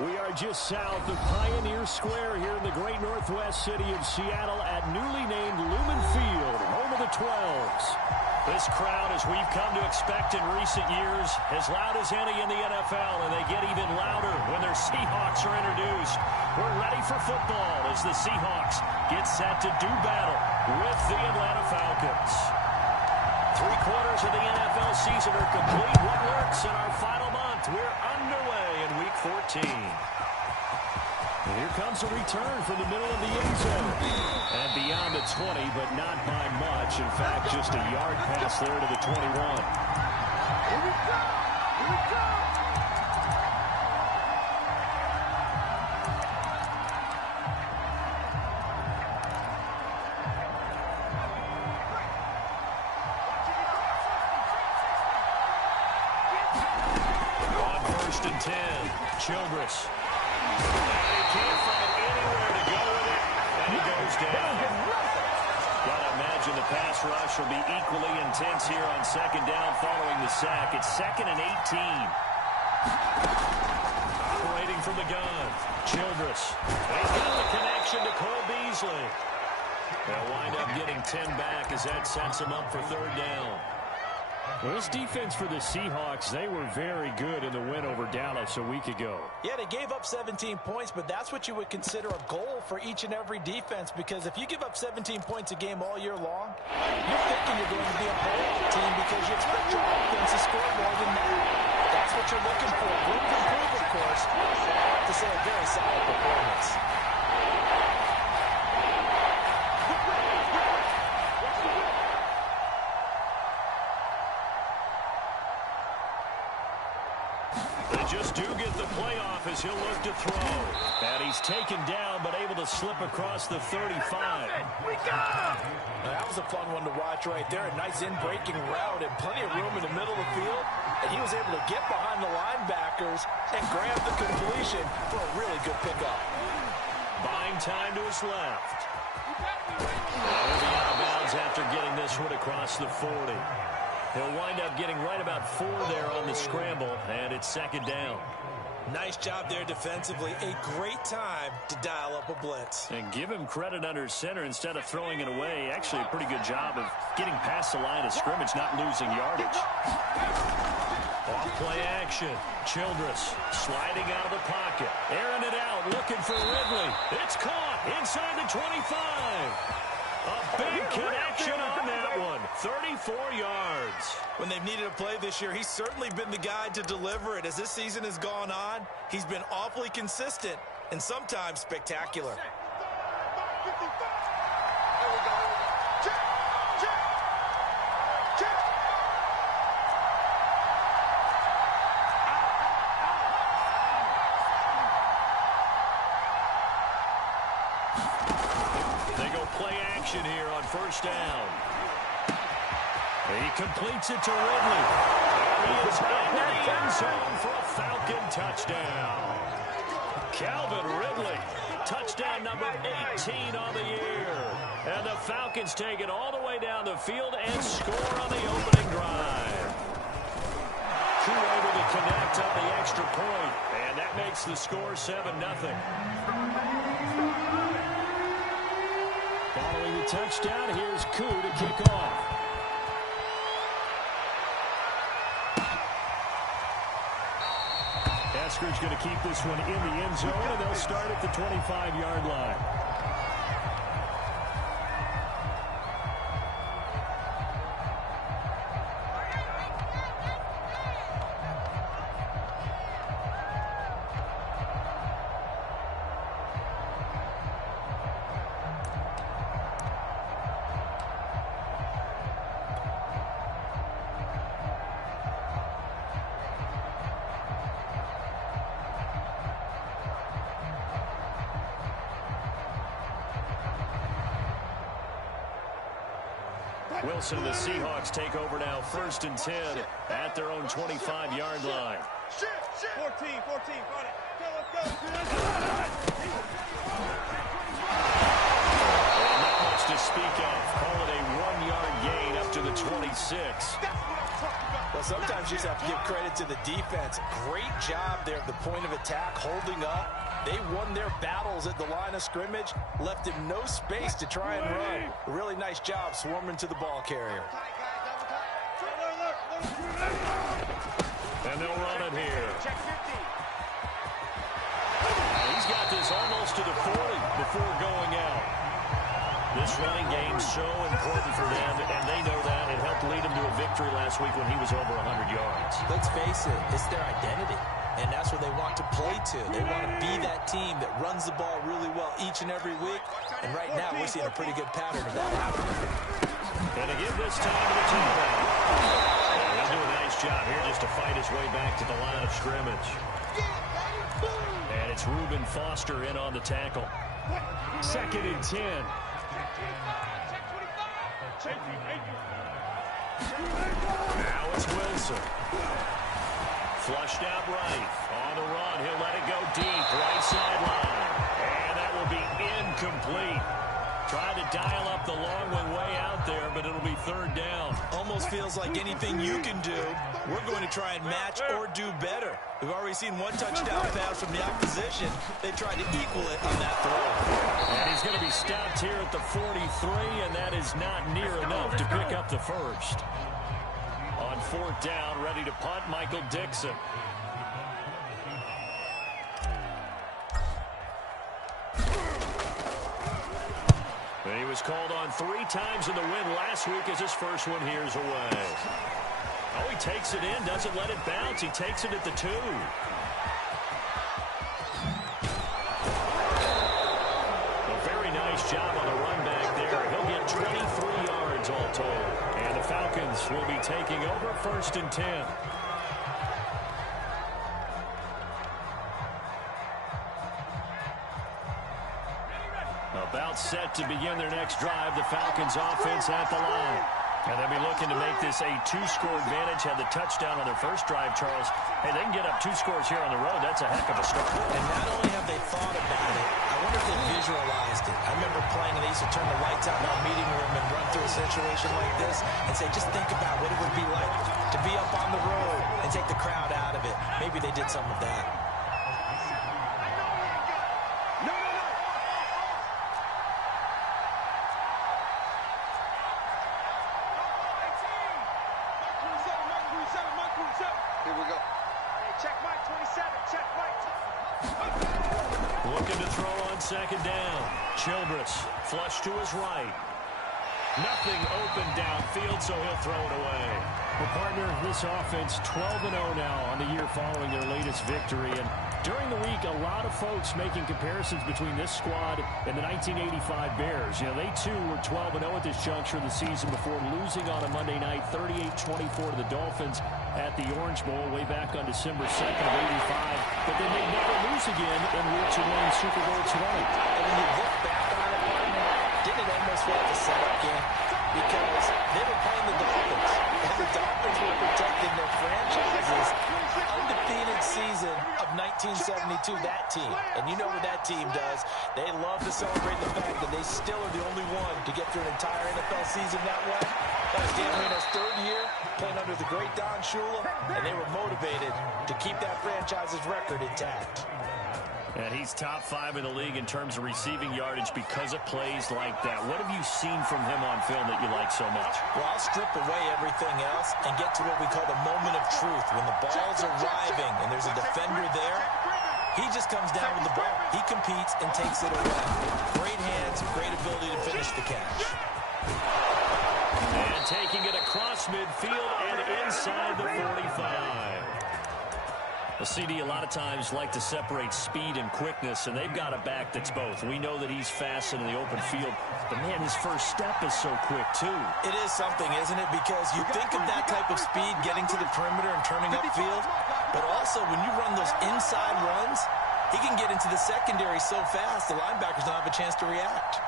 We are just south of Pioneer Square here in the great northwest city of Seattle at newly named Lumen Field, home of the 12s. This crowd, as we've come to expect in recent years, as loud as any in the NFL, and they get even louder when their Seahawks are introduced. We're ready for football as the Seahawks get set to do battle with the Atlanta Falcons. 3/4 of the NFL season are complete. What lurks in our final month? We're underway in Week 14. And here comes a return from the middle of the end zone. And beyond the 20, but not by much. In fact, just a yard pass there to the 21. Here we go! Here we go! On 1st and 10, Childress. He can't find anywhere to go with it, and he goes down. Gotta imagine the pass rush will be equally intense here on 2nd down following the sack. It's 2nd and 18. Operating from the gun, Childress. He's got the connection to Cole Beasley. They'll wind up getting 10 back as that sets him up for 3rd down. Well, this defense for the Seahawks, they were very good in the win over Dallas a week ago. Yeah, they gave up 17 points, but that's what you would consider a goal for each and every defense, because if you give up 17 points a game all year long, you're thinking you're going to be a playoff team because you expect your offense to score more than that. That's what you're looking for. Room to improve, of course. I have to say a very solid performance. Just do get the playoff as he'll look to throw. And he's taken down, but able to slip across the 35. That was a fun one to watch right there. A nice in-breaking route and plenty of room in the middle of the field. And he was able to get behind the linebackers and grab the completion for a really good pickup. Buying time to his left. He'll be out of bounds after getting this one across the 40. He'll wind up getting right about 4 there on the scramble, and it's 2nd down. Nice job there defensively. A great time to dial up a blitz. And give him credit under center instead of throwing it away. Actually, a pretty good job of getting past the line of scrimmage, not losing yardage. Off play action. Childress sliding out of the pocket. Airing it out, looking for Ridley. It's caught inside the 25. A big connection on that one. 34 yards. When they've needed a play this year, he's certainly been the guy to deliver it. As this season has gone on, he's been awfully consistent and sometimes spectacular. Here on 1st down. He completes it to Ridley. He is into the end zone for a Falcon touchdown. Calvin Ridley, touchdown number 18 on the year. And the Falcons take it all the way down the field and score on the opening drive. Who able to connect on the extra point, and that makes the score 7-0. Following the touchdown, here's Koo to kick off. Esker's going to keep this one in the end zone, and they'll start at the 25-yard line. Wilson and the Seahawks take over now, 1st and 10 at their own 25-yard line. 14, got it. Go, let's go. Not much to speak of. Call it a 1-yard gain up to the 26. Well, sometimes you just have to give credit to the defense. Great job there at the point of attack, holding up. They won their battles at the line of scrimmage, left him no space to try and run. A really nice job swarming to the ball carrier. And they'll run it here. He's got this almost to the 40 before going out. This running game's so important for them, and they know that. It helped lead them to a victory last week when he was over 100 yards. Let's face it, it's their identity, and that's what they want to play to. They want to be that team that runs the ball really well each and every week, and right now we're seeing a pretty good pattern of that happening. And to give this time to the tailback. He'll do a nice job here just to fight his way back to the line of scrimmage. And it's Reuben Foster in on the tackle. 2nd and 10. Now it's Wilson. Flushed out right. On the run. He'll let it go deep. Right sideline. And that will be incomplete. Trying to dial up the long one way out there, but it'll be 3rd down. Almost feels like anything you can do, we're going to try and match or do better. We've already seen one touchdown pass from the opposition. They tried to equal it on that throw. And he's going to be stopped here at the 43, and that is not near enough to pick up the first. On 4th down, ready to punt, Michael Dixon. And he was called on 3 times in the win last week as his first one here's away. Oh, he takes it in, doesn't let it bounce. He takes it at the 2. A very nice job on the run back there. He'll get 23 yards all told. And the Falcons will be taking over 1st and 10. About set to begin their next drive. The Falcons offense at the line. And they'll be looking to make this a 2-score advantage. Had the touchdown on their first drive, Charles. Hey, they can get up 2 scores here on the road. That's a heck of a start. And not only have they thought about it, I wonder if they visualized it. I remember playing, and they used to turn the lights out in our meeting room and run through a situation like this and say, just think about what it would be like to be up on the road and take the crowd out of it. Maybe they did some of that. Here we go. Hey, check Mike 27. Check Mike. Looking to throw on 2nd down. Childress flush to his right. Nothing open downfield, so he'll throw it away. Well, partner, this offense 12-0 now on the year following their latest victory. And during the week, a lot of folks making comparisons between this squad and the 1985 Bears. You know, they too were 12-0 at this juncture of the season before losing on a Monday night 38-24 to the Dolphins at the Orange Bowl way back on December 2nd of 85. But then they never lose again en route to winning Super Bowl 20. And when you look back on it, partner, didn't it almost feel like a setup game? Because they were playing the Dolphins, and the Dolphins were protecting their franchises. Undefeated season of 1972, that team. And you know what that team does. They love to celebrate the fact that they still are the only one to get through an entire NFL season that way. That was Dan Marino's 3rd year, playing under the great Don Shula, and they were motivated to keep that franchise's record intact. And he's top 5 in the league in terms of receiving yardage because of plays like that. What have you seen from him on film that you like so much? Well, I'll strip away everything else and get to what we call the moment of truth. When the ball's arriving and there's a defender there, he just comes down with the ball. He competes and takes it away. Great hands, great ability to finish the catch. And taking it across midfield and inside the 45. Well, CD, a lot of times like to separate speed and quickness, and they've got a back that's both. We know that he's fast in the open field, but, man, his first step is so quick, too. It is something, isn't it? Because you think of that type of speed getting to the perimeter and turning upfield, but also when you run those inside runs, he can get into the secondary so fast the linebackers don't have a chance to react.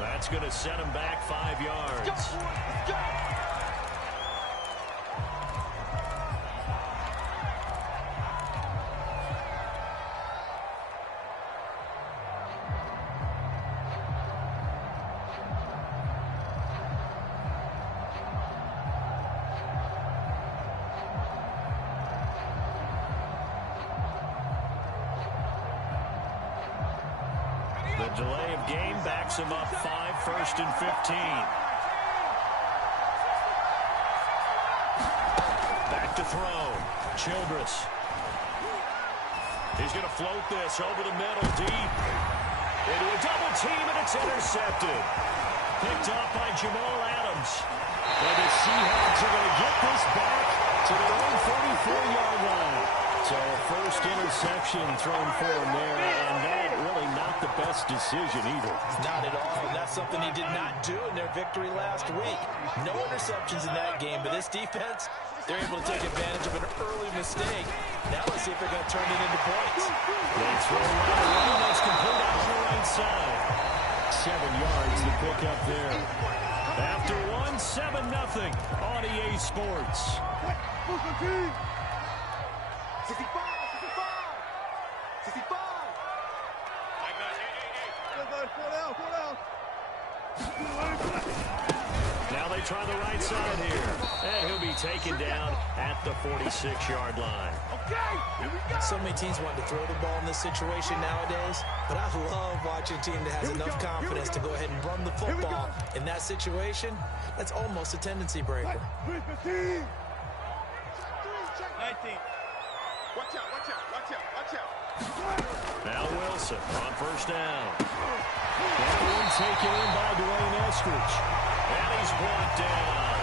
That's going to set him back 5 yards. Let's go. The delay of game backs him up 5, 1st and 15. Back to throw. Childress. He's going to float this over the middle, deep. Into a double team, and it's intercepted. Picked off by Jamal Adams. And the Seahawks are going to get this back to their own 34-yard line. So a first interception thrown for him there, and that really not the best decision either. Not at all, and that's something he did not do in their victory last week. No interceptions in that game, but this defense, they're able to take advantage of an early mistake. Now let's see if they're going to turn it into points. They throw right away. That's complete out on the right side. 7 yards to pick up there. After 1, 7-0 on EA Sports. Now they try the right side here. And he'll be taken down at the 46-yard line. So many teams want to throw the ball in this situation nowadays, but I love watching a team that has enough confidence to go ahead and run the football. In that situation, that's almost a tendency breaker. 19. Watch out, watch out, watch out, watch out. Now Wilson on first down. That one taken in by Dwayne Eskridge. And he's brought down.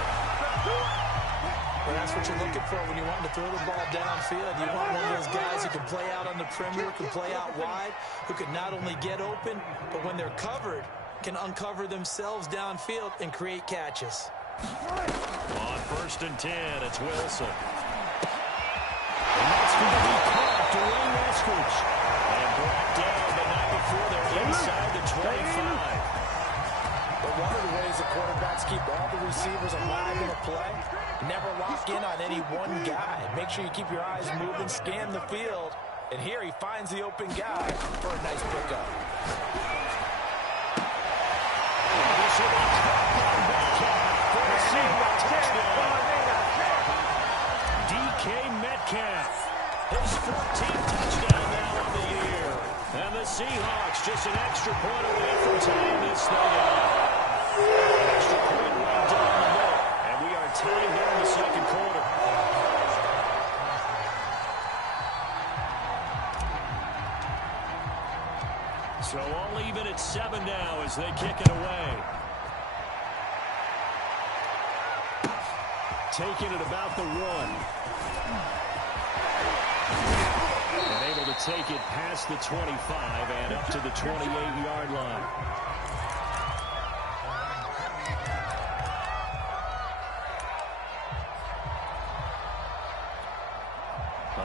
Well, that's what you're looking for when you want to throw the ball downfield. You want one of those guys who can play out on the perimeter, can play out wide, who can not only get open, but when they're covered, can uncover themselves downfield and create catches. On 1st and 10, it's Wilson. And that's going to be caught. Dwayne Eskridge. And brought down, but not before they're inside the 25. But one of the ways the quarterbacks keep all the receivers alive in a play, never lock in on any one guy. Make sure you keep your eyes moving, scan the field. And here he finds the open guy for a nice pickup. DK Metcalf. His 14th touchdown now on the year. And the Seahawks just an extra point away from tying this thing up. Extra point right down the middle. And we are tied here in the second quarter. So all even at 7 now as they kick it away. Taking it about the 1. And able to take it past the 25 and up to the 28-yard line.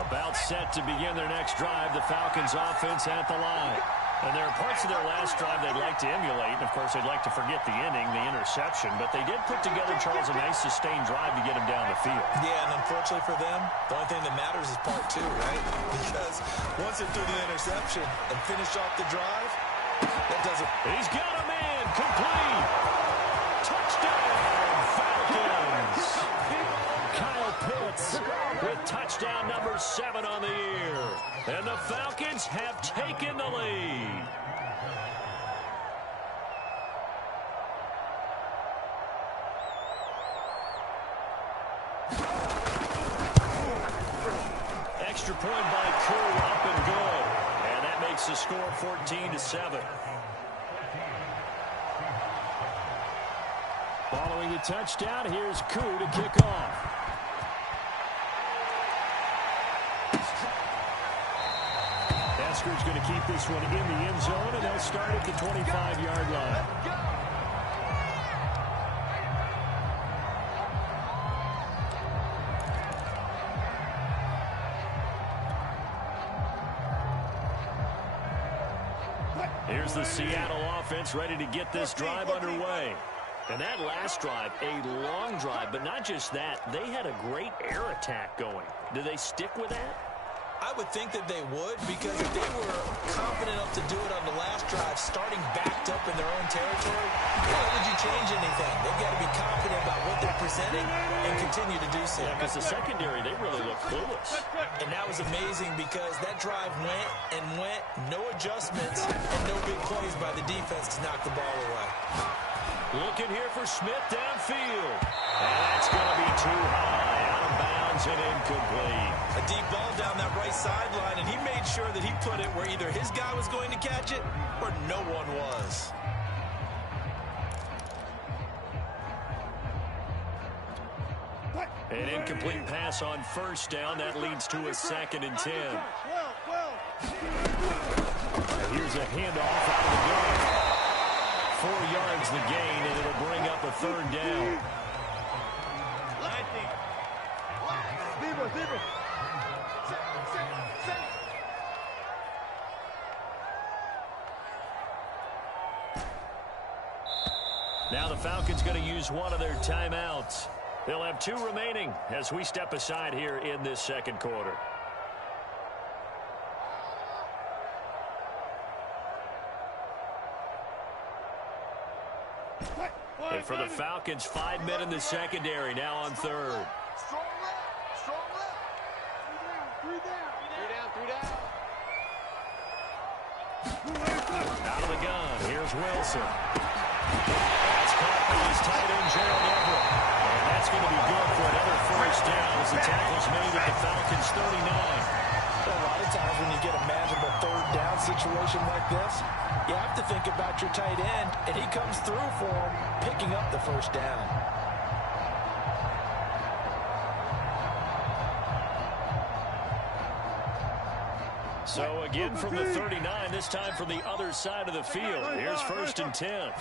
About set to begin their next drive, the Falcons offense at the line. And there are parts of their last drive they'd like to emulate. And, of course, they'd like to forget the inning, the interception. But they did put together, Charles, a nice sustained drive to get them down the field. Yeah, and unfortunately for them, the only thing that matters is part 2, right? Because once they threw the interception and finished off the drive, that doesn't... He's got a man complete. Touchdown, Falcons. Kyle Pitts with touchdown number 7 on the year. And the Falcons have taken the lead. Extra point by Koo, up and good. And that makes the score 14-7. Following the touchdown, here's Koo to kick off. Eskridge going to keep this one in the end zone, and they'll start at the 25-yard line. Here's the Seattle offense ready to get this drive underway. And that last drive, a long drive, but not just that. They had a great air attack going. Do they stick with that? I would think that they would, because if they were confident enough to do it on the last drive, starting backed up in their own territory, why would you change anything? They've got to be confident about what they're presenting and continue to do so. Yeah, because the secondary, they really look clueless. And that was amazing because that drive went and went, no adjustments, and no big plays by the defense to knock the ball away. Looking here for Smith downfield. And that's going to be too high, out of bounds and incomplete. A deep ball down that right sideline, and he made sure that he put it where either his guy was going to catch it or no one was. An incomplete pass on first down. That leads to a 2nd and 10. Here's a handoff out of the gun. 4 yards the gain, and it'll bring up a 3rd down. Now the Falcons going to use one of their timeouts. They'll have 2 remaining as we step aside here in this 2nd quarter. And for the Falcons, 5 men in the secondary, now on 3rd. Strong left. 3 down. Out of the gun, here's Wilson. That's caught by his tight end, Gerald Everett. And that's going to be good for another 1st down as the tackle's made at the Falcons' 39. A lot of times when you get a manageable 3rd down situation like this, you have to think about your tight end, and he comes through for him, picking up the 1st down. So again from the 39, this time from the other side of the field. Here's 1st and 10.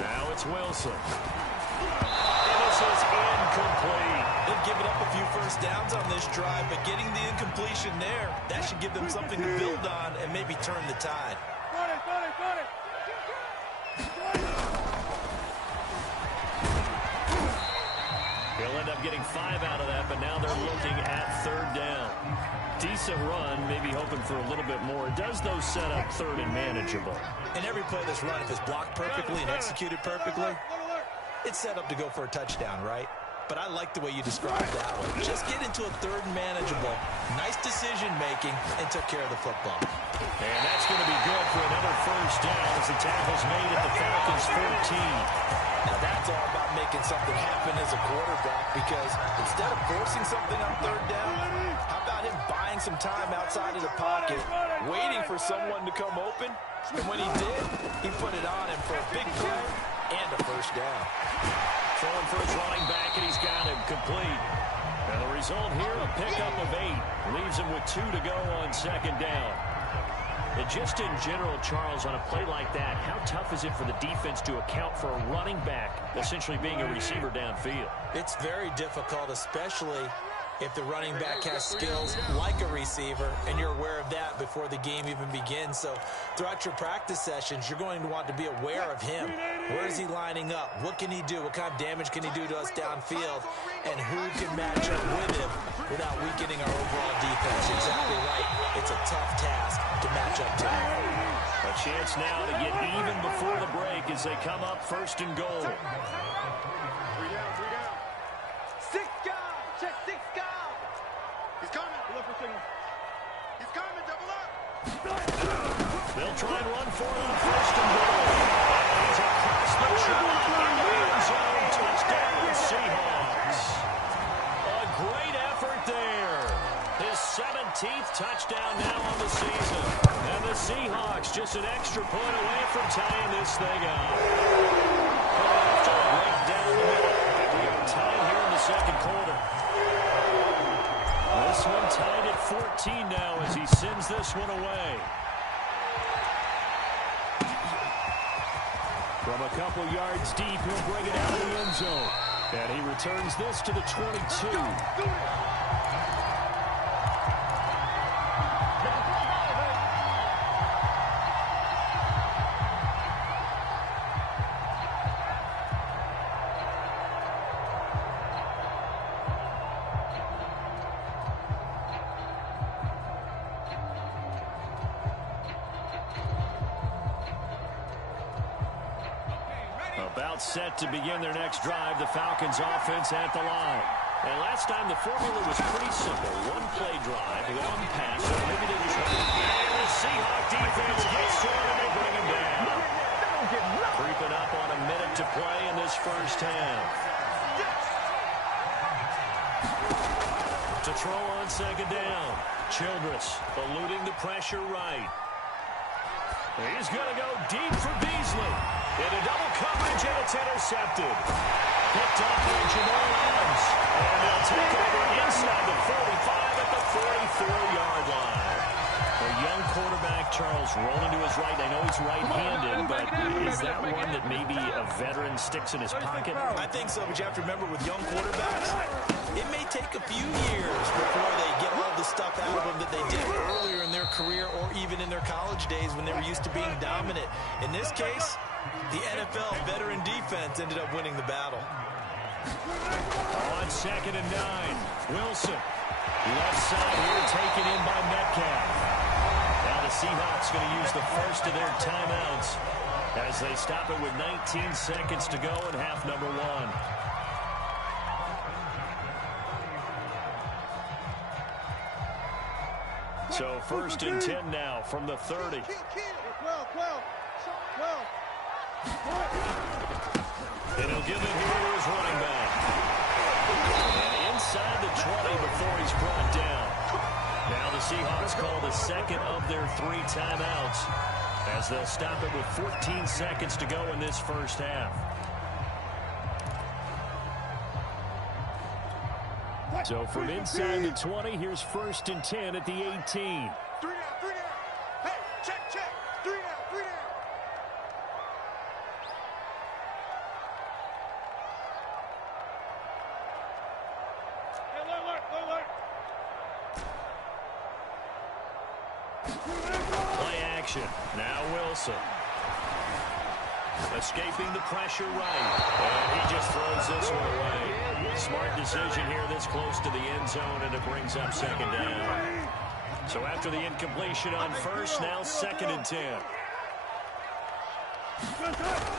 Now it's Wilson. And this is incomplete. They've given up a few 1st downs on this drive, but getting the incompletion there, that should give them something to build on and maybe turn the tide. Got it. He'll end up getting 5 out of that, but now they're looking at 3rd down. Decent run, maybe hoping for a little bit more. Does those set up 3rd and manageable? And every play that's run, if it's blocked perfectly and executed perfectly, it's set up to go for a touchdown, right? But I like the way you described that one. Just get into a 3rd and manageable, nice decision-making, and took care of the football. And that's going to be good for another 1st down as the tackle's made at the Falcons' 14. Now that's all about making something happen as a quarterback, because instead of forcing something on 3rd down, how about him buying some time outside of the pocket, waiting for someone to come open, and when he did, he put it on him for a big play and a 1st down. Throwing for his running back, and he's got him complete. And the result here, a pickup of 8. Leaves him with 2 to go on 2nd down. And just in general, Charles, on a play like that, how tough is it for the defense to account for a running back essentially being a receiver downfield? It's very difficult, especially if the running back has skills like a receiver, and you're aware of that before the game even begins. So throughout your practice sessions, you're going to want to be aware of him. Where is he lining up? What can he do? What kind of damage can he do to us downfield? And who can match up with him without weakening our overall defense? Exactly right. It's a tough task to match up to him. A chance now to get even before the break as they come up 1st and goal. 3 down. 6 guys. Check 6 guys. He's coming. Look for signal. He's coming. Double up. They'll try and run for it on 1st and goal. And he's across the track in the end zone. Touchdown, Seahawks. A great effort there. His 17th touchdown now on the season. And the Seahawks just an extra point away from tying this thing up. After a break down the middle. And we are tied here in the 2nd quarter. This one tied at 14 now as he sends this one away. From a couple yards deep, he'll bring it out of the end zone. And he returns this to the 22. About set to begin their next drive, the Falcons offense at the line. And last time the formula was pretty simple. One play drive, one pass. So maybe they just and the Seahawk defense gets to it and they bring him down. Creeping up on a minute to play in this first half. To throw on second down. Childress eluding the pressure right. He's going to go deep for Beasley. Into double coverage, and it's intercepted. Picked off by Jamal Adams. And they'll take it over inside the 45 at the 44-yard line. A young quarterback, Charles, rolling to his right. I know he's right-handed, but is that one that maybe a veteran sticks in his pocket? I think so, but you have to remember with young quarterbacks, it may take a few years before they get all the stuff out of them that they did earlier in their career or even in their college days when they were used to being dominant. In this case, the NFL veteran defense ended up winning the battle. On 2nd and 9, Wilson. Left side here taken in by Metcalf. Now the Seahawks going to use the first of their timeouts as they stop it with 19 seconds to go in half number 1. So 1st and 10 now from the 30. 12. And he'll give it here to his running back. And inside the 20 before he's brought down. Now the Seahawks call the second of their 3 timeouts as they'll stop it with 14 seconds to go in this first half. So from inside the 20, here's 1st and 10 at the 18. 3 down. Hey, check. 3 down. Play action. Now Wilson. Escaping the pressure right. And he just throws this one away. Smart decision here this close to the end zone, and it brings up 2nd down. So after the incompletion on 1st, now 2nd and 10.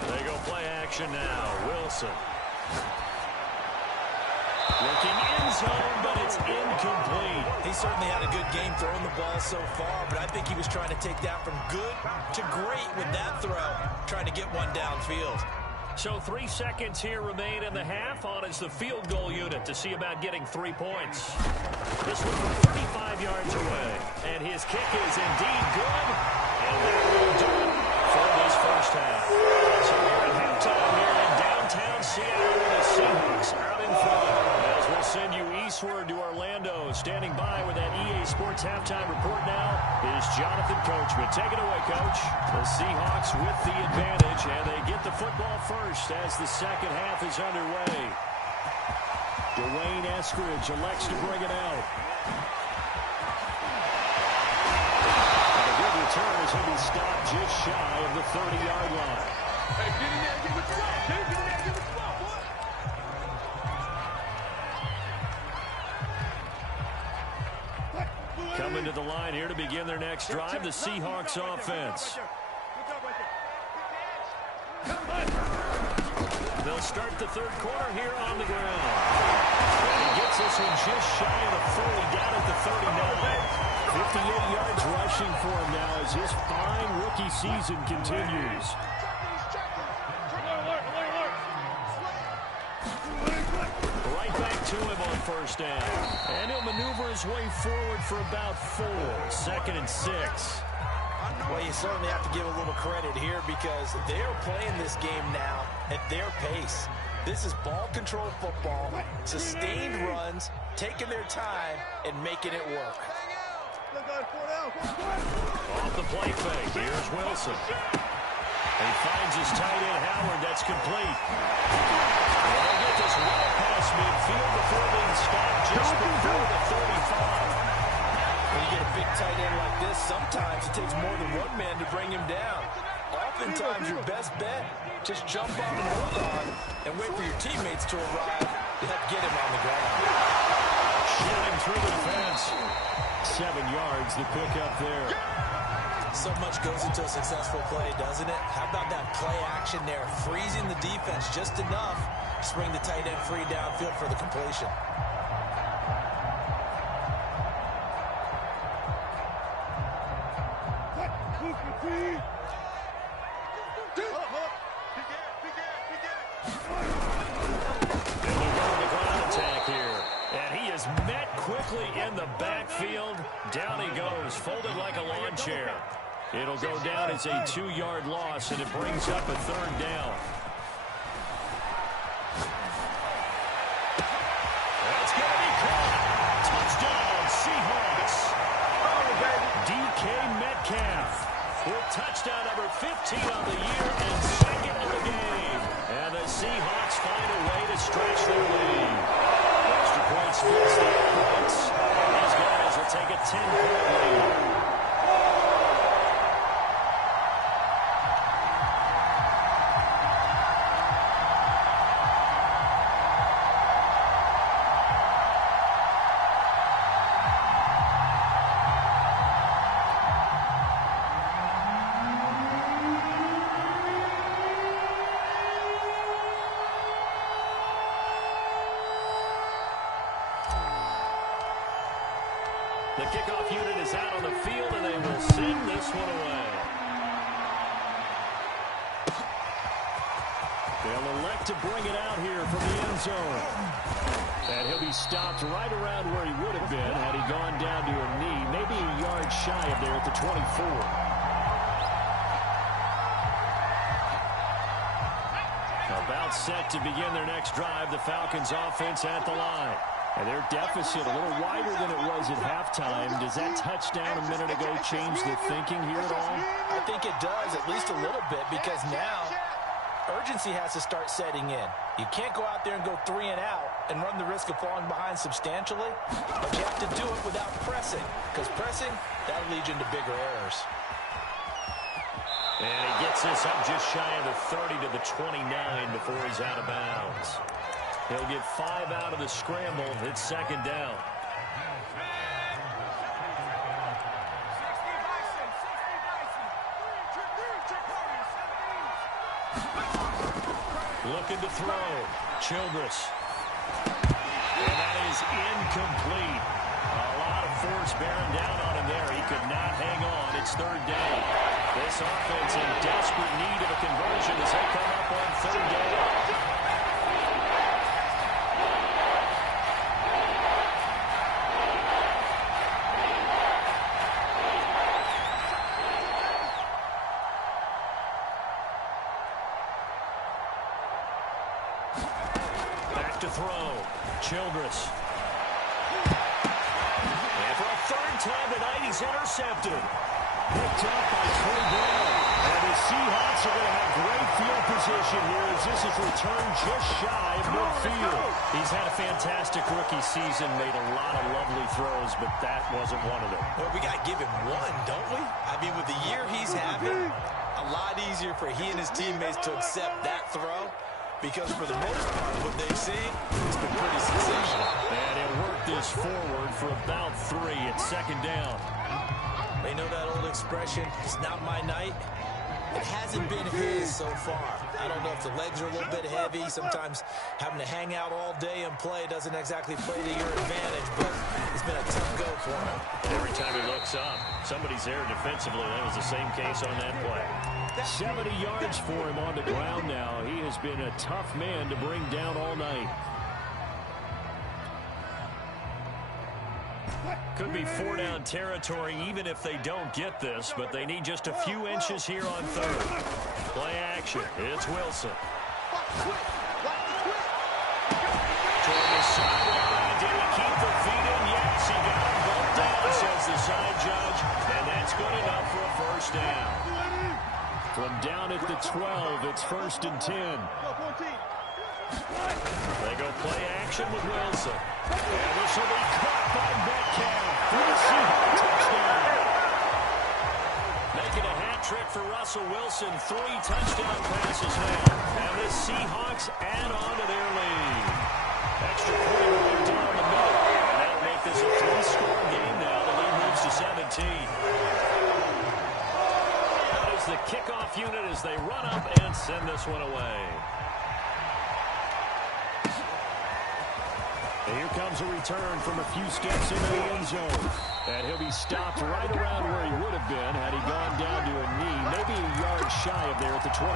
They go play action now. Wilson. Looking end zone, but it's incomplete. He certainly had a good game throwing the ball so far, but I think he was trying to take that from good to great with that throw, trying to get one downfield. So 3 seconds here remain in the half. On is the field goal unit to see about getting 3 points. This one from 35 yards away. And his kick is indeed good. And that will do it for this first half. So we're at halftime here in downtown Seattle with the Seahawks out in front. As we'll send you eastward to Orlando. Standing by with that EA Sports halftime report now is Jonathan Coachman. Take it away, Coach. The Seahawks with the advantage, and they get the football first as the second half is underway. Dwayne Eskridge elects to bring it out. And a good return as he'll be stopped just shy of the 30-yard line. Hey, get in there and get what you want, kid. Get in there and get what you want, boy. Coming to the line here to begin their next drive, the Seahawks offense. They'll start the 3rd quarter here on the ground. And he gets this one just shy of the 40, down at the 39. 58 yards rushing for him now as his fine rookie season continues. Right back to him on 1st down. And he'll maneuver his way forward for about 4. 2nd and 6. Well, you certainly have to give a little credit here because they're playing this game now at their pace. This is ball control football, sustained runs, taking their time, and making it work. Off the play fake, here's Wilson. He finds his tight end, Howard. That's complete. They'll get this well past midfield before being stopped just before the 35. When you get a big tight end like this, sometimes it takes more than one man to bring him down. Oftentimes, your best bet, just jump on and hold on and wait for your teammates to arrive to help get him on the ground. Shooting through the defense. 7 yards, the pick up there. So much goes into a successful play, doesn't it? How about that play action there, freezing the defense just enough to bring the tight end free downfield for the completion. In the backfield, down he goes, folded like a lawn chair. It'll go down as a 2-yard loss, and it brings up a 3rd down. That's going to be caught. Touchdown, Seahawks. DK Metcalf with touchdown number 15 on the year and 2nd of the game. And the Seahawks find a way to stretch their lead. Extra point splits the 8 points. These guys will take a 10-point lead. The kickoff unit is out on the field, and they will send this one away. They'll elect to bring it out here from the end zone. And he'll be stopped right around where he would have been had he gone down to a knee, maybe a yard shy of there at the 24. About set to begin their next drive, the Falcons offense at the line. And their deficit a little wider than it was at halftime. Does that touchdown a minute ago change the thinking here at all? I think it does, at least a little bit, because now urgency has to start setting in. You can't go out there and go 3 and out and run the risk of falling behind substantially, but you have to do it without pressing, because pressing, that'll lead you into bigger errors. And he gets this up just shy of the 30 to the 29 before he's out of bounds. He'll get 5 out of the scramble. It's 2nd down. Looking to throw. Childress. And that is incomplete. A lot of force bearing down on him there. He could not hang on. It's 3rd down. This offense in desperate need of a conversion as they come up on 3rd down. To throw. Childress. And for a 3rd time tonight, he's intercepted. Picked up by Troy Brown. And the Seahawks are going to have great field position here as this is returned just shy of midfield. He's had a fantastic rookie season, made a lot of lovely throws, but that wasn't one of them. Well, we got to give him one, don't we? I mean, with the year he's having, a lot easier for he and his teammates to accept that throw. Because for the most part, what they've seen, it's been pretty sensational. And he'll work this forward for about 3. It's 2nd down. They know that old expression, it's not my night. It hasn't been his so far. I don't know if the legs are a little bit heavy. Sometimes having to hang out all day and play doesn't exactly play to your advantage, but it's been a tough go for him. Every time he looks up, somebody's there defensively. That was the same case on that play. 70 yards for him on the ground now. He has been a tough man to bring down all night. Could be 4-down territory even if they don't get this, but they need just a few inches here on 3rd. Play action. It's Wilson. Toward the sideline. Did he keep the feet in? Yes, he got them both down, says the side judge, and that's good enough for a 1st down. From down at the 12, it's 1st and 10. They go play action with Wilson. And this will be caught by Metcalf for the Seahawks touchdown. Making a hat trick for Russell Wilson. 3 touchdown passes now. And the Seahawks add on to their lead. Extra point right down the middle. And that'll make this a 3-score game now. The lead moves to 17. the kickoff unit as they run up and send this one away. Here comes a return from a few steps into the end zone. And he'll be stopped right around where he would have been had he gone down to a knee, maybe a yard shy of there at the 24.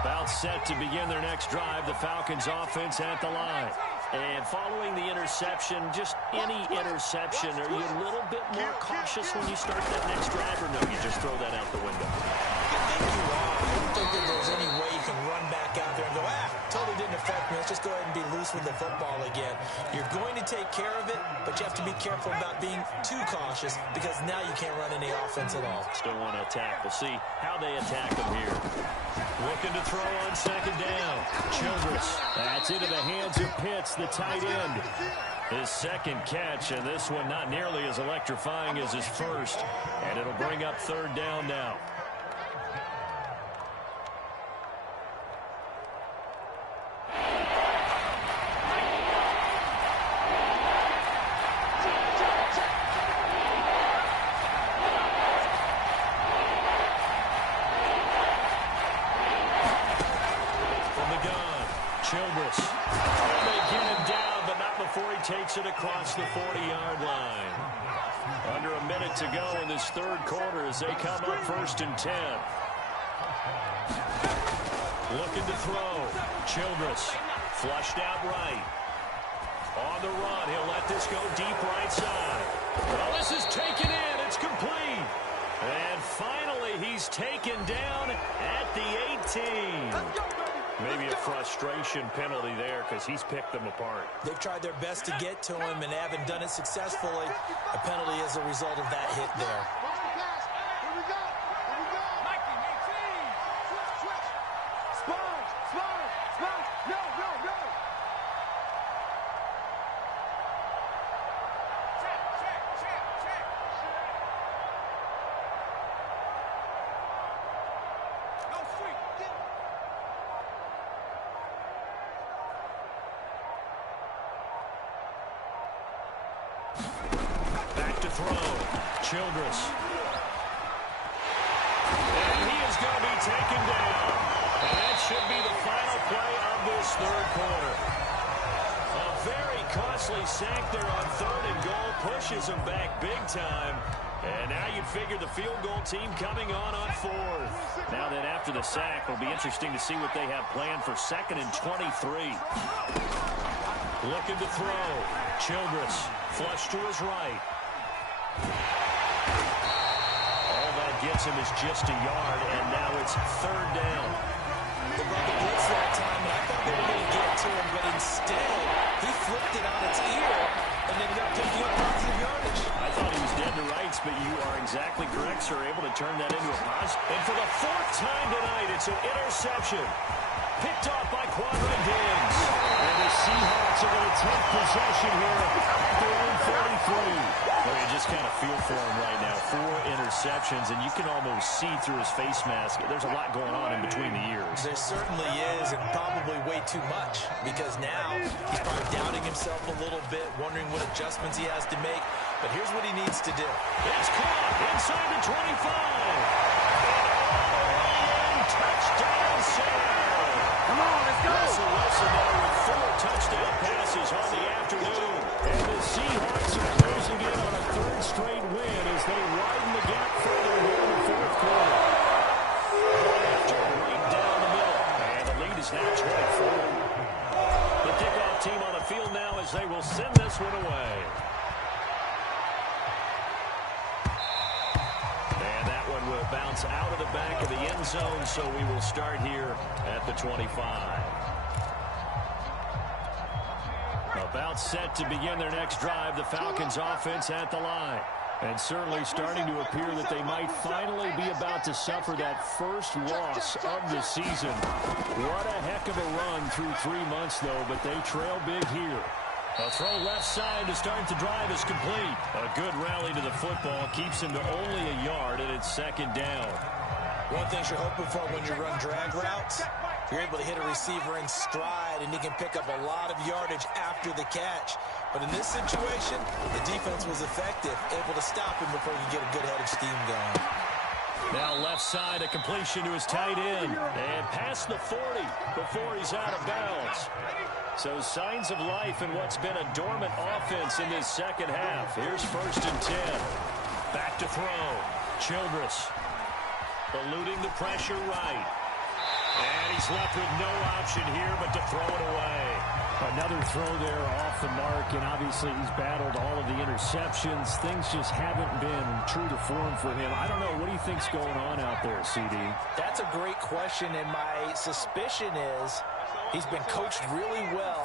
About set to begin their next drive, the Falcons offense at the line. And following the interception, just any interception, are you a little bit more cautious when you start that next drive, or no, you just throw that out the window? I think you are. I don't think that there's any way you can run back out there and go, totally didn't affect me. Let's just go ahead and be loose with the football again. You're going to take care of it, but you have to be careful about being too cautious because now you can't run any offense at all. Still want to attack. We'll see how they attack them here. Looking to throw on second down. Childress. That's into the hands of Pitts, the tight end. His second catch, and this one not nearly as electrifying as his first. And it'll bring up third down now. Childress. And they get him down, but not before he takes it across the 40-yard line. Under a minute to go in this third quarter as they come up 1st and 10. Looking to throw. Childress flushed out right. On the run, he'll let this go deep right side. Well, this is taken in. It's complete. And finally, he's taken down at the 18. Maybe a frustration penalty there because he's picked them apart. They've tried their best to get to him and haven't done it successfully. A penalty as a result of that hit there. Here we go. Mikey, 18. Switch. Sponge. No. Check. No sweep. Back to throw. Childress. And he is going to be taken down. And that should be the final play of this third quarter. A very costly sack there on 3rd and goal. Pushes him back big time. And now you'd figure the field goal team coming on 4th. Now then after the sack, it'll be interesting to see what they have planned for 2nd and 23. Looking to throw. Childress. Flush to his right. All that gets him is just a yard, and now it's 3rd down. They brought the blitz that time, and I thought they were going to get to him, but instead, he flipped it on its ear, and ended up picking up positive yardage. I thought he was dead to rights, but you are exactly correct, sir. Able to turn that into a positive. And for the 4th time tonight, it's an interception. Picked off by Quadra Diggs. And the Seahawks are going to take possession here at their own 43. Well, you just kind of feel for him right now. 4 interceptions, and you can almost see through his face mask. There's a lot going on in between the ears. There certainly is, and probably way too much, because now he's probably doubting himself a little bit, wondering what adjustments he has to make. But here's what he needs to do. It's caught inside the 25. And all the way in. Touchdown, Sam. Come on, let's go. Russell Wilson now with 4 touchdown passes on the afternoon. And the Seahawks are closing in on a 3rd straight win as they widen the gap further here in the 4th quarter. After right down the middle. And the lead is now 24. The kickoff team on the field now as they will send this one away. And that one will bounce out of the back of the end zone, so we will start here at the 25. About set to begin their next drive, the Falcons offense at the line. And certainly starting to appear that they might finally be about to suffer that first loss of the season. What a heck of a run through 3 months, though, but they trail big here. A throw left side to start the drive is complete. A good rally to the football keeps him to only a yard, and it's 2nd down. One thing you're hoping for when you run drag routes, you're able to hit a receiver in stride, and he can pick up a lot of yardage after the catch. But in this situation, the defense was effective, able to stop him before he could get a good head of steam going. Now left side, a completion to his tight end. And past the 40 before he's out of bounds. So signs of life in what's been a dormant offense in this second half. Here's 1st and 10. Back to throw. Childress eluding the pressure right. And he's left with no option here but to throw it away. Another throw there off the mark, and obviously he's battled all of the interceptions. Things just haven't been true to form for him. I don't know. What do you think's going on out there, CD? That's a great question, and my suspicion is he's been coached really well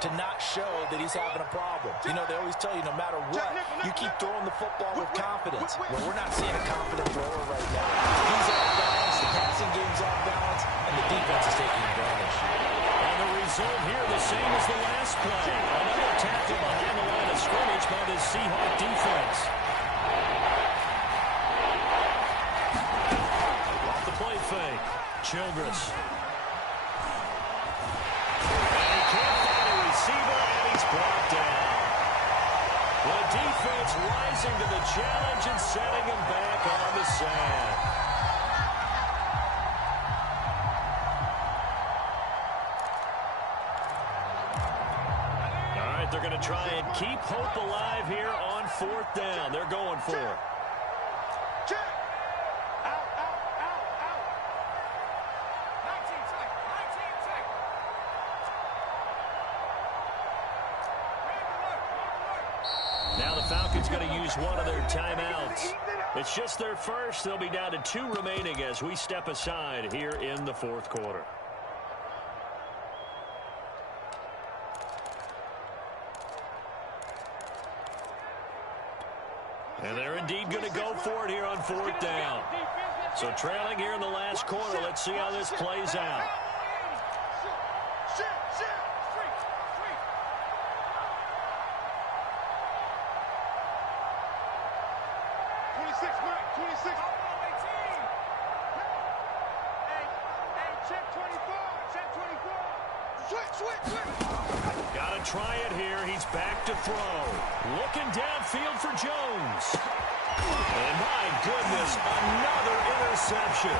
to not show that he's having a problem. You know, they always tell you no matter what, you keep throwing the football with confidence. Well, we're not seeing a confident thrower right now. He's off balance, the passing game's off balance, and the defense is taking advantage. And the result here the same as the last play. Another tackle behind the line of scrimmage by the Seahawks defense. Off the play fake. Childress. And he's brought down. The defense rising to the challenge and setting him back on the sand. All right, they're going to try and keep hope alive here on 4th down. They're going for it. Now the Falcons going to use one of their timeouts. It's just their first. They'll be down to 2 remaining as we step aside here in the 4th quarter. And they're indeed going to go for it here on 4th down. So trailing here in the last quarter. Let's see how this plays out. Got to try it here. He's back to throw. Looking downfield for Jones. And my goodness, another interception.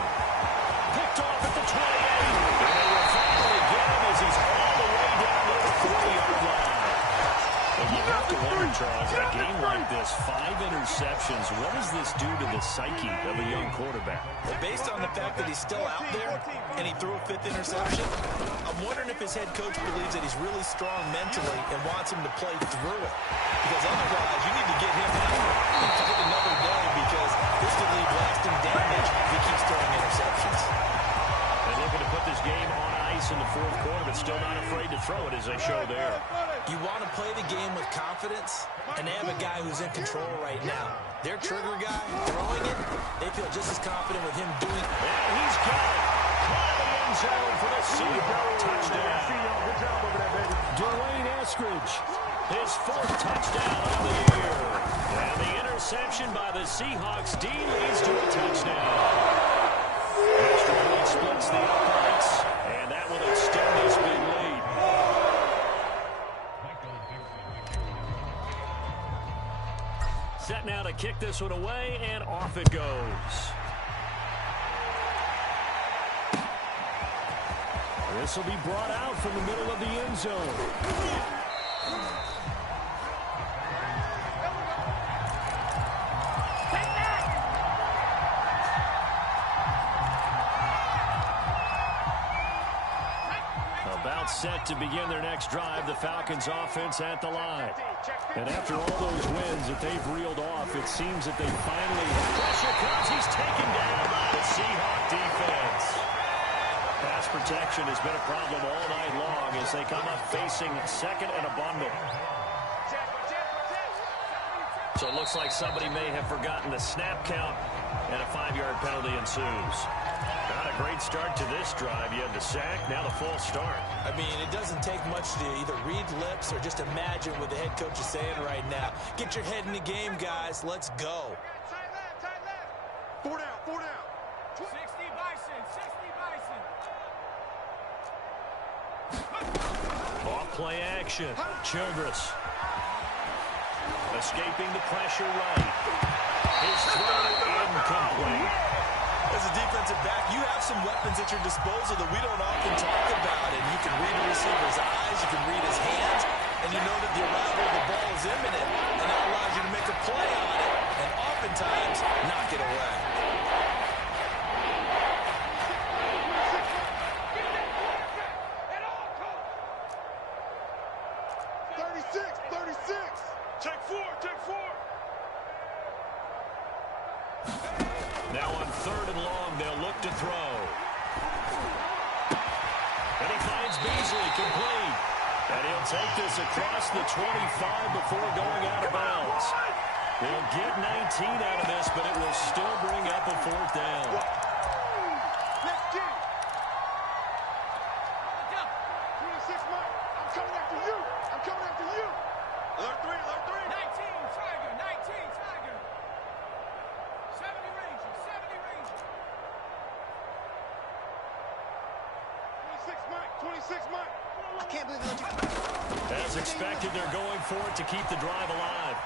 Picked off at the 28. And they will finally get him as he's all the way down to the 40-yard line. And you have to wonder, Charles, in a game like this, 5 interceptions, what does this do to the psyche of a young quarterback? Well, based on the fact that he's still out there and he threw a 5th interception, I'm wondering if his head coach believes that he's really strong mentally and wants him to play through it. Because otherwise, you need to get him out and fight another day because this could leave lasting damage if he keeps throwing interceptions. They're looking to put this game on ice in the 4th quarter, but still not afraid to throw it as they show there. You want to play the game with confidence, and they have a guy who's in control right now. Their trigger guy, throwing it, they feel just as confident with him doing it. And he's got it. Caught the end zone for the Seahawks touchdown. Dwayne Eskridge. His 4th touchdown of the year. And the interception by the Seahawks D leads to a touchdown. Extra point splits the uprights, and that will extend this big lead. Set now to kick this one away, and off it goes. This will be brought out from the middle of the end zone. About set to begin their next drive, the Falcons offense at the line. And after all those wins that they've reeled off, it seems that they finally have pressure comes. He's taken down by the Seahawks defense. Pass protection has been a problem all night long as they come up facing 2nd and a bundle. So it looks like somebody may have forgotten the snap count, and a 5-yard penalty ensues. Not a great start to this drive. You had the sack, now the false start. I mean, it doesn't take much to either read lips or just imagine what the head coach is saying right now. Get your head in the game, guys. Let's go. Tight left. 4 down. 60 Bison. Off play action. Childress escaping the pressure right. His throw incomplete. As a defensive back, you have some weapons at your disposal that we don't often talk about. And you can read a receiver's eyes, you can read his hands, and you know that the arrival of the ball is imminent. And that allows you to make a play on it, and oftentimes knock it away. 36. Take four. Now on 3rd and long, they'll look to throw. And he finds Beasley complete. And he'll take this across the 25 before going out of bounds. They'll get 19 out of this, but it will still bring up a 4th down. Let's get it. 26, Mike. I'm coming after you. Alert 3. 19, Tiger. 70 Ranger. 26, Mike. I can't believe they let you. As expected, they're going for it to keep the drive alive.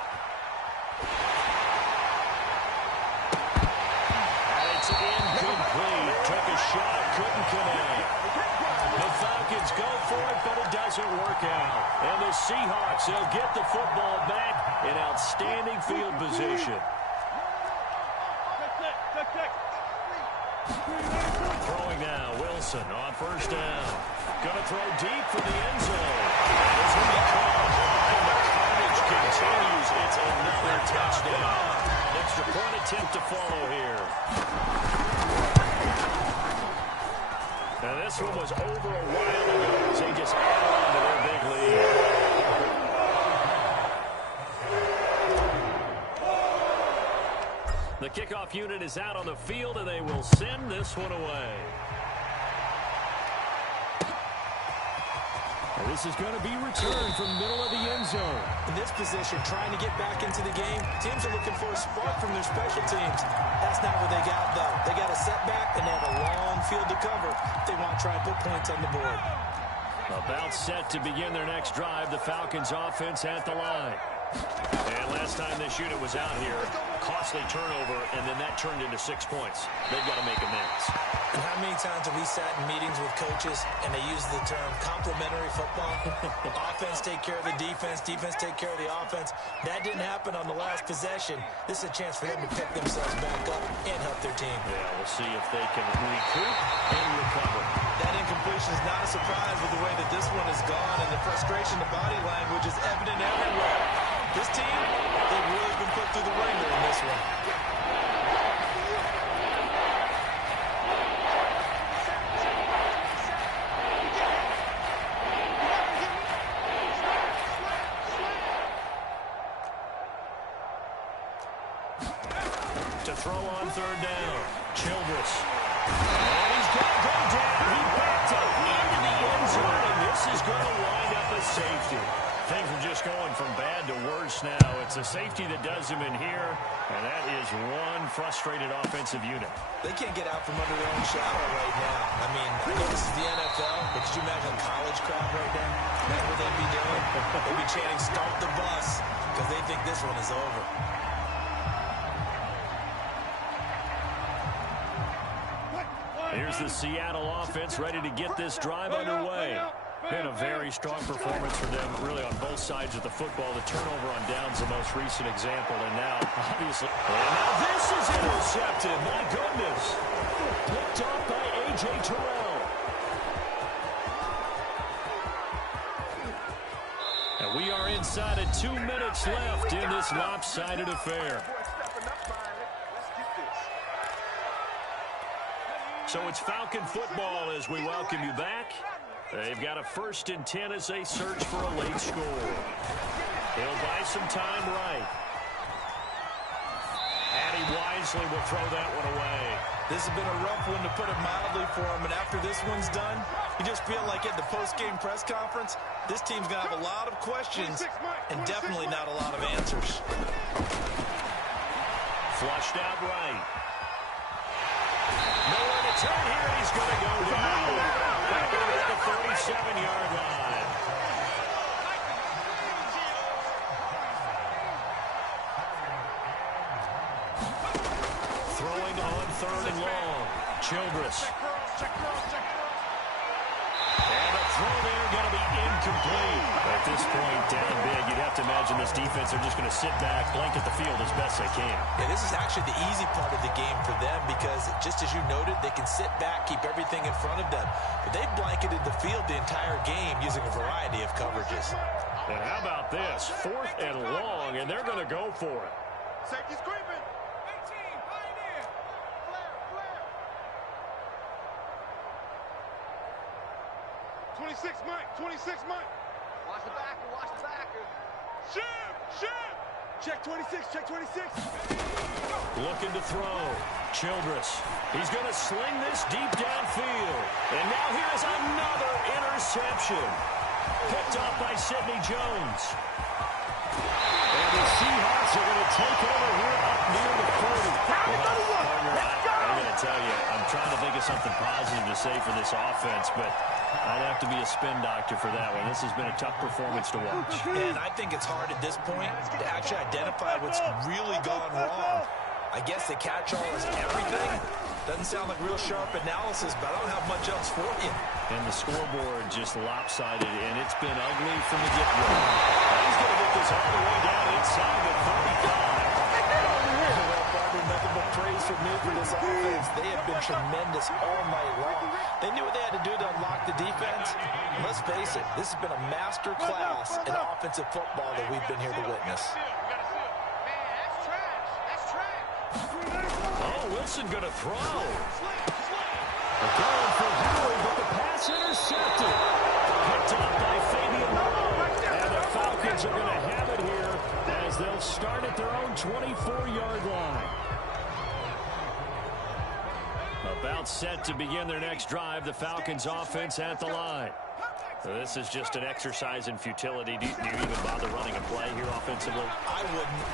And it's incomplete. Took a shot, couldn't connect. The Falcons go for it, but it doesn't work out. And the Seahawks, they'll get the football back in outstanding field position. Throwing now, Wilson on 1st down. Going to throw deep for the end zone. This will be caught, and the carnage continues. It's another touchdown. Extra point attempt to follow here. Now this one was over a while ago as they just added on to their big lead. The kickoff unit is out on the field, and they will send this one away. And this is going to be returned from middle of the end zone. In this position, trying to get back into the game, teams are looking for a spark from their special teams. That's not what they got, though. They got a setback, and they have a long field to cover. They want to try and put points on the board. About set to begin their next drive, the Falcons offense at the line. And last time this unit was out here, costly turnover, and then that turned into 6 points. They've got to make amends. And how many times have we sat in meetings with coaches and they use the term complementary football? Offense take care of the defense take care of the offense. That didn't happen on the last possession. This is a chance for them to pick themselves back up and help their team. Yeah, we'll see if they can recoup and recover. That incompletion is not a surprise with the way that this one has gone, and the frustration, the body language is evident everywhere. This team, they've really been put through the ringer in this one. To throw on 3rd down, Childress. And he's going to go down. He backed up into the end zone, and this is going to wind up a safety. Things are just going from bad to worse now. It's a safety that does him in here, and that is one frustrated offensive unit. They can't get out from under their own shadow right now. I mean, I know this is the NFL, but could you imagine a college crowd right now? That's what they'd be doing. They'd be chanting, "Start the bus," because they think this one is over. Here's the Seattle offense ready to get this drive underway. Been a very strong performance for them, really, on both sides of the football. The turnover on downs, the most recent example, and now, obviously, and now this is intercepted. My goodness. Picked off by A.J. Terrell. And we are inside of 2 minutes left in this lopsided affair. So it's Falcon football as we welcome you back. They've got a 1st and 10 as they search for a late score. He'll buy some time right. And he wisely will throw that one away. This has been a rough one, to put it mildly, for him. And after this one's done, you just feel like at the post-game press conference, this team's going to have a lot of questions and definitely not a lot of answers. Flushed out right. Nowhere to turn here. He's going to go down. Back at the 37-yard line. incomplete. At this point, down big, you'd have to imagine this defense are just going to sit back, blanket the field as best they can. Yeah, this is actually the easy part of the game for them because, just as you noted, they can sit back, keep everything in front of them. But they've blanketed the field the entire game using a variety of coverages. And how about this? 4th and long, and they're going to go for it. Safety screaming. 18, Pioneer. Flare. 26, Mike. 26, Mike. Watch the backer. Shim. Check 26. Looking to throw. Childress. He's going to sling this deep downfield. And now here's another interception. Picked off by Sidney Jones. And the Seahawks are going to take over here up near the 40. I'm going to tell you, I'm trying to think of something positive to say for this offense, but I'd have to be a spin doctor for that one. This has been a tough performance to watch. And I think it's hard at this point to actually identify what's really gone wrong. I guess the catch-all is everything. Doesn't sound like real sharp analysis, but I don't have much else for you. And the scoreboard just lopsided, and it's been ugly from the get-go. He's going to get this all the way down inside the 35. Nothing but praise from me for this offense. They have been tremendous all night long. They knew what they had to do to unlock the defense. Let's face it, this has been a master class in offensive football that we've been here to witness. Oh, Wilson going to throw. They're going for Howard, but the pass intercepted. Picked up by Fabian Moore. And the Falcons are going to have it here as they'll start at their own 24-yard line. About set to begin their next drive, the Falcons offense at the line. So this is just an exercise in futility. Do you even bother running a play here offensively? I wouldn't,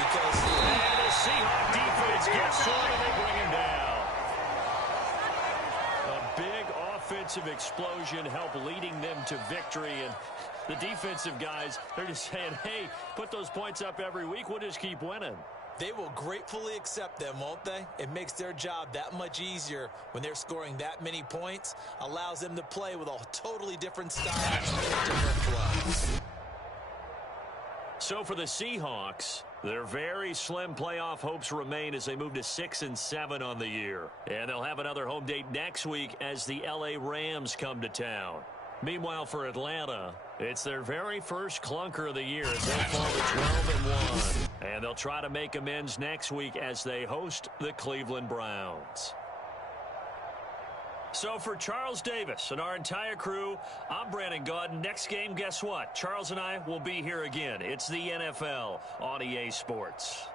because... And the Seahawks defense gets on and they bring him down. A big offensive explosion helped leading them to victory. And the defensive guys, they're just saying, hey, put those points up every week. We'll just keep winning. They will gratefully accept them, won't they? It makes their job that much easier when they're scoring that many points. Allows them to play with a totally different style, different clubs. So for the Seahawks, their very slim playoff hopes remain as they move to 6-7 on the year. And they'll have another home date next week as the LA Rams come to town. Meanwhile, for Atlanta, it's their very first clunker of the year as they fall to 12-1. And they'll try to make amends next week as they host the Cleveland Browns. So for Charles Davis and our entire crew, I'm Brandon Gaudin. Next game, guess what? Charles and I will be here again. It's the NFL on EA Sports.